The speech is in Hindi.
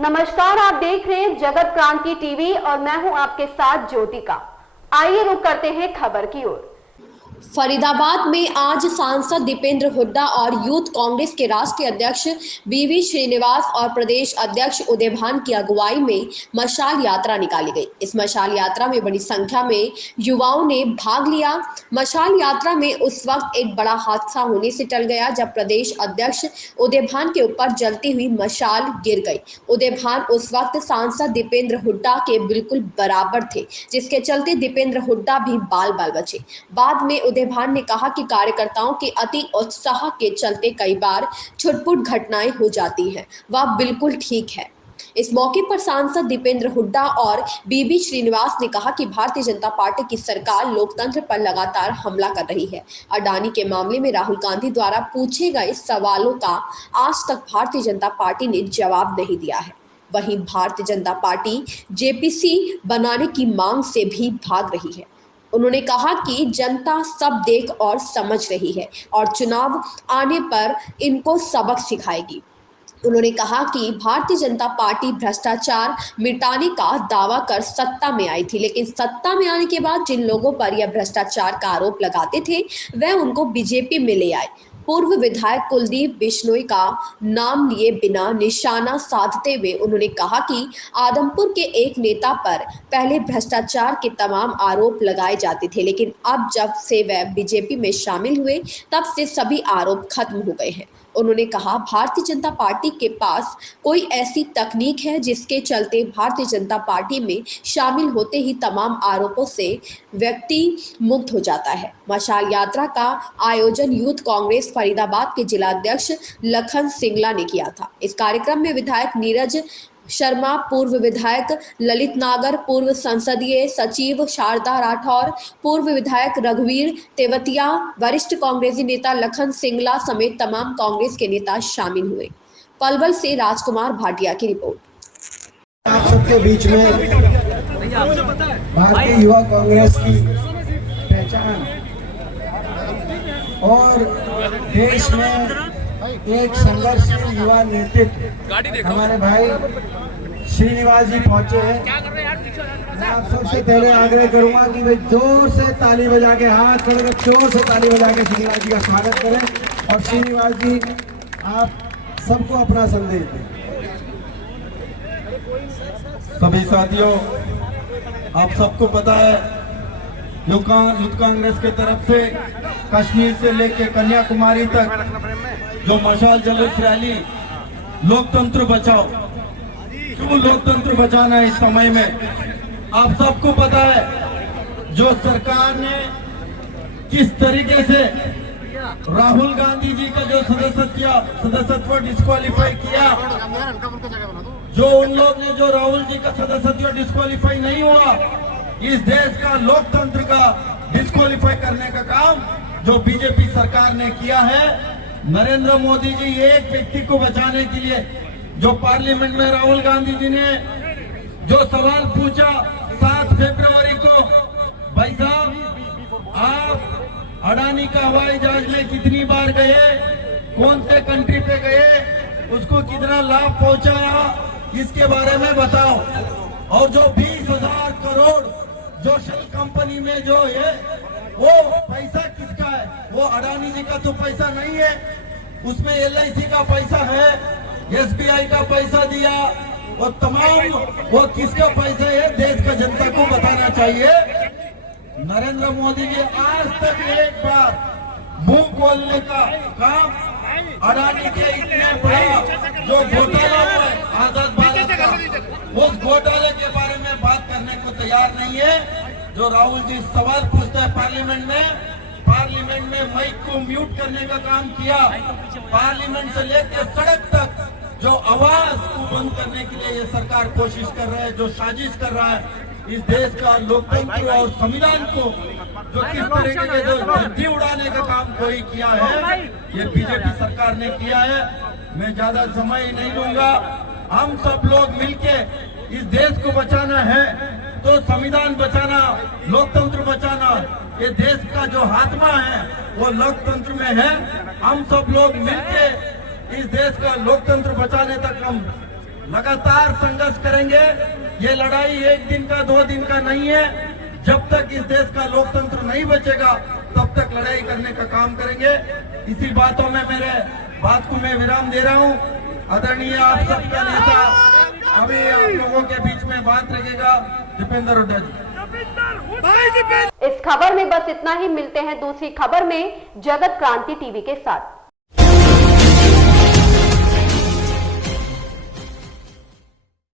नमस्कार, आप देख रहे हैं जगत क्रांति टीवी और मैं हूं आपके साथ ज्योतिका। आइए रुक करते हैं खबर की ओर। फरीदाबाद में आज सांसद दीपेंद्र हुड्डा और यूथ कांग्रेस के राष्ट्रीय अध्यक्ष वीवी श्रीनिवास और प्रदेश अध्यक्ष उदय भान की अगुवाई में मशाल यात्रा निकाली गई। इस मशाल यात्रा में बड़ी संख्या में युवाओं ने भाग लिया। मशाल यात्रा में उस वक्त एक बड़ा हादसा होने से टल गया जब प्रदेश अध्यक्ष उदय भान के ऊपर जलती हुई मशाल गिर गई। उदय भान उस वक्त सांसद दीपेंद्र हुड्डा के बिल्कुल बराबर थे, जिसके चलते दीपेंद्र हुड्डा भी बाल बाल बचे। बाद में उदय भान ने कहा कि कार्यकर्ताओं के अति उत्साह के चलते कई बार छुटपुट घटनाएं हो जाती हैं, वह बिल्कुल ठीक है। इस मौके पर सांसद दीपेंद्र हुड्डा और बीबी श्रीनिवास ने कहा कि भारतीय जनता पार्टी की सरकार लोकतंत्र पर लगातार हमला कर रही है। अडानी के मामले में राहुल गांधी द्वारा पूछे गए सवालों का आज तक भारतीय जनता पार्टी ने जवाब नहीं दिया है। वहीं भारतीय जनता पार्टी जेपीसी बनाने की मांग से भी भाग रही है। उन्होंने कहा कि जनता सब देख और समझ रही है और चुनाव आने पर इनको सबक सिखाएगी। उन्होंने कहा कि भारतीय जनता पार्टी भ्रष्टाचार मिटाने का दावा कर सत्ता में आई थी, लेकिन सत्ता में आने के बाद जिन लोगों पर यह भ्रष्टाचार का आरोप लगाते थे वह उनको बीजेपी में ले आए। पूर्व विधायक कुलदीप बिश्नोई का नाम लिए बिना निशाना साधते हुए उन्होंने कहा कि आदमपुर के एक नेता पर पहले भ्रष्टाचार के तमाम आरोप लगाए जाते थे, लेकिन अब जब से वह बीजेपी में शामिल हुए तब से सभी आरोप खत्म हो गए हैं। उन्होंने कहा भारतीय जनता पार्टी के पास कोई ऐसी तकनीक है जिसके चलते भारतीय जनता पार्टी में शामिल होते ही तमाम आरोपों से व्यक्ति मुक्त हो जाता है। मशाल यात्रा का आयोजन यूथ कांग्रेस फरीदाबाद के जिलाध्यक्ष लखन सिंगला ने किया था। इस कार्यक्रम में विधायक नीरज शर्मा, पूर्व विधायक ललित नागर, पूर्व संसदीय सचिव शारदा राठौर, पूर्व विधायक रघुवीर तेवतिया, वरिष्ठ कांग्रेसी नेता लखन सिंगला समेत तमाम कांग्रेस के नेता शामिल हुए। पलवल से राजकुमार भाटिया की रिपोर्ट। आप सबके बीच में भारतीय युवा कांग्रेस की पहचान और देश में एक संघर्षशील युवा नेतृत्व हमारे भाई श्रीनिवास जी पहुंचे हैं। मैं आप सबसे पहले आग्रह करूंगा कि वे जोर से ताली बजा के, हाथ खड़े कर जोर से ताली बजा के श्रीनिवास जी का स्वागत करें। और श्रीनिवास जी आप सबको अपना संदेश दें। सभी साथियों, आप सबको पता है यूथ कांग्रेस के तरफ से कश्मीर से लेकर कन्याकुमारी तक जो मशाल जुलूस रैली लोकतंत्र बचाओ, क्यों लोकतंत्र बचाना है इस समय में, आप सबको पता है जो सरकार ने किस तरीके से राहुल गांधी जी का जो सदस्यत्व डिस्क्वालीफाई किया। जो उन लोग ने जो राहुल जी का सदस्यत्व डिस्क्वालीफाई नहीं हुआ, इस देश का लोकतंत्र का डिस्क्वालीफाई करने का काम जो बीजेपी सरकार ने किया है। नरेंद्र मोदी जी एक व्यक्ति को बचाने के लिए जो पार्लियामेंट में राहुल गांधी जी ने जो सवाल पूछा 7 फरवरी को, भाई साहब आप अडानी का हवाई जहाज में कितनी बार गए, कौन से कंट्री पे गए, उसको कितना लाभ पहुंचाया, इसके बारे में बताओ। और जो 20,000 करोड़ जो शेल कंपनी में जो है वो पैसा किसका है? वो अडानी जी का तो पैसा नहीं है, उसमें LIC का पैसा है, SBI का पैसा दिया, और तमाम वो किसका पैसा है देश का जनता को बताना चाहिए। नरेंद्र मोदी जी आज तक एक बार मुंह खोलने का काम अडानी के इतने बड़ा जो घोटाला हुआ है आजाद भारत का, उस घोटाले के बारे में बात करने को तैयार नहीं है। जो राहुल जी सवाल पूछते हैं पार्लियामेंट में माइक को म्यूट करने का काम किया। पार्लियामेंट से लेकर सड़क तक जो आवाज को बंद करने के लिए ये सरकार कोशिश कर रहा है, जो साजिश कर रहा है इस देश का लोकतंत्र और संविधान को जो किस तरीके के जो धज्जी उड़ाने का काम कोई किया है, ये बीजेपी सरकार ने किया है। मैं ज्यादा समय नहीं लूंगा। हम सब लोग मिलके इस देश को बचाना है तो संविधान बचाना, लोकतंत्र बचाना, ये देश का जो आत्मा है वो लोकतंत्र में है। हम सब लोग मिलके इस देश का लोकतंत्र बचाने तक हम लगातार संघर्ष करेंगे। ये लड़ाई एक दिन का 2 दिन का नहीं है। जब तक इस देश का लोकतंत्र नहीं बचेगा तब तक लड़ाई करने का काम करेंगे। इसी बातों में मेरे बात को मैं विराम दे रहा हूँ। आदरणीय आप सबका नेता अभी आप लोगों के बीच में बात रखेगा दीपेंद्र हुड्डा जी। इस खबर में बस इतना ही। मिलते हैं दूसरी खबर में जगत क्रांति टीवी के साथ।